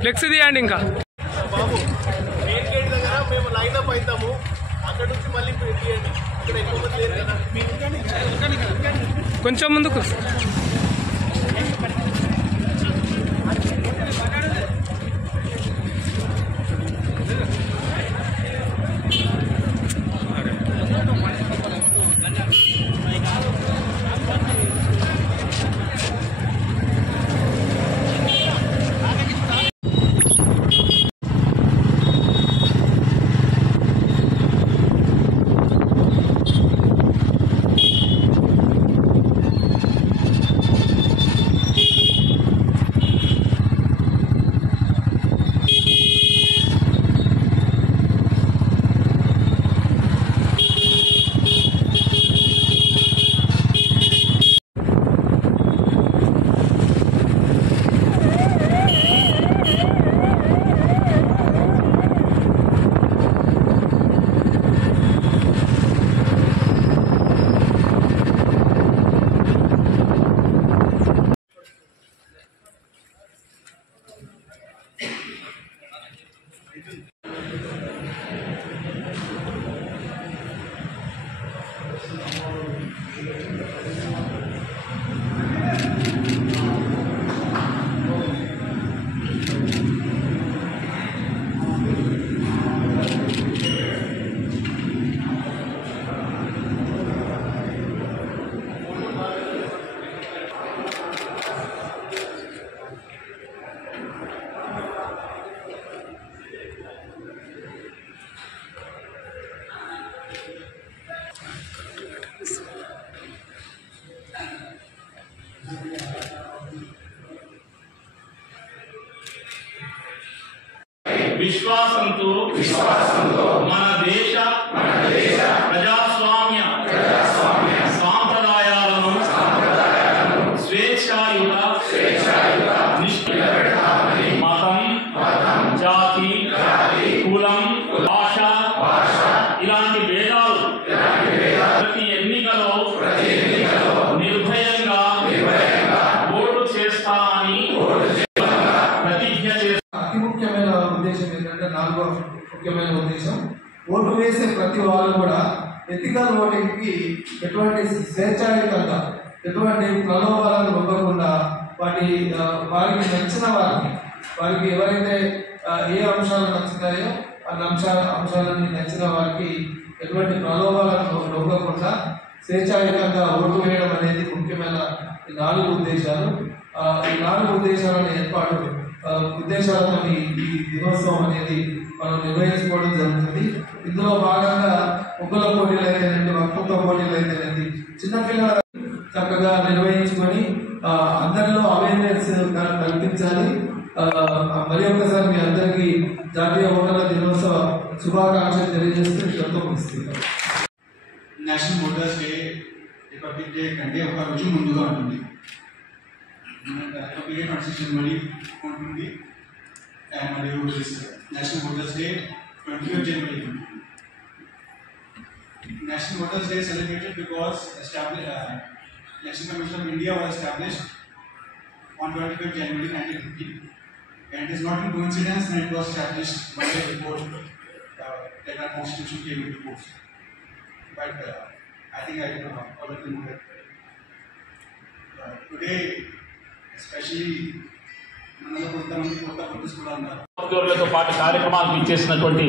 Flex తీయండి ఇంకా బాబు main gate దగ్గర మేము లైన్ అప్ అవుతాము అక్కడ నుంచి మళ్ళీ తీయండి ఇక్కడ ఎక్కువ మంది లేరు కదా కొంచెం ముందుకు విశ్వాసంతో మన దేశ ప్రజాస్వామ్య సాంప్రదాయాలను స్వేచ్ఛాయుత మతం జాతి కులం భాష ఇలాంటి భేదాలు ప్రతి ఎన్నికలో నిర్భయంగా ఓటు చేస్తామని ప్రతిజ్ఞ చేస్తారు. అతి ముఖ్యమైన ఉద్దేశం ఏంటంటే నాలుగో ముఖ్యమైన ఉద్దేశం ఓటు వేసే ప్రతి వాళ్ళు కూడా ఎథికల్ ఓటింగ్ కి ఎటువంటి స్వేచ్ఛాయుతంగా ఎటువంటి ప్రలోభాలను ఇవ్వకుండా వారికి నచ్చిన వారికి ఎవరైతే ఏ అంశాలు నచ్చుతాయో ఆ అంశాలని నచ్చిన వారికి ఎటువంటి ప్రలోభాలను ఇవ్వకుండా స్వేచ్ఛాయుతంగా ఓటు వేయడం అనేది ముఖ్యమైన ఈ నాలుగు ఉద్దేశాలు. ఈ నాలుగు ఉద్దేశాలను ఉద్దేశాలతో ఈ దినోత్సవం అనేది మనం నిర్వహించుకోవడం జరుగుతుంది. ఇందులో భాగంగా ముగ్గుల పోటీలు అయితేనండి, వక్తృత్వ పోటీలు అయితేనండి, చిన్నపిల్లల చక్కగా నిర్వహించుకొని అందరిలో అవేర్నెస్ కల్పించాలి. మరి ఒక్కసారి మీ అందరికీ జాతీయ ఓటర్ల దినోత్సవ శుభాకాంక్షలు తెలియజేస్తూ ఎంతో ముగిస్తుంది. National voters day republic day కంటే ఒక రోజు ముందుగా ఉంటుంది. రిపబ్లిక్ డే 26 జనవరి ఉంటుంది మరియు నేషనల్ ఓటర్స్ డే 25 జనవరి ఉంటుంది. National Voters Day is celebrated because Election Commission of India was established on 25 January 1950, and it is not a coincidence that it was established by a report that our constitution came into force. But I think I can already know that today, especially పాటు కార్యక్రమాలకు ఇచ్చేసినటువంటి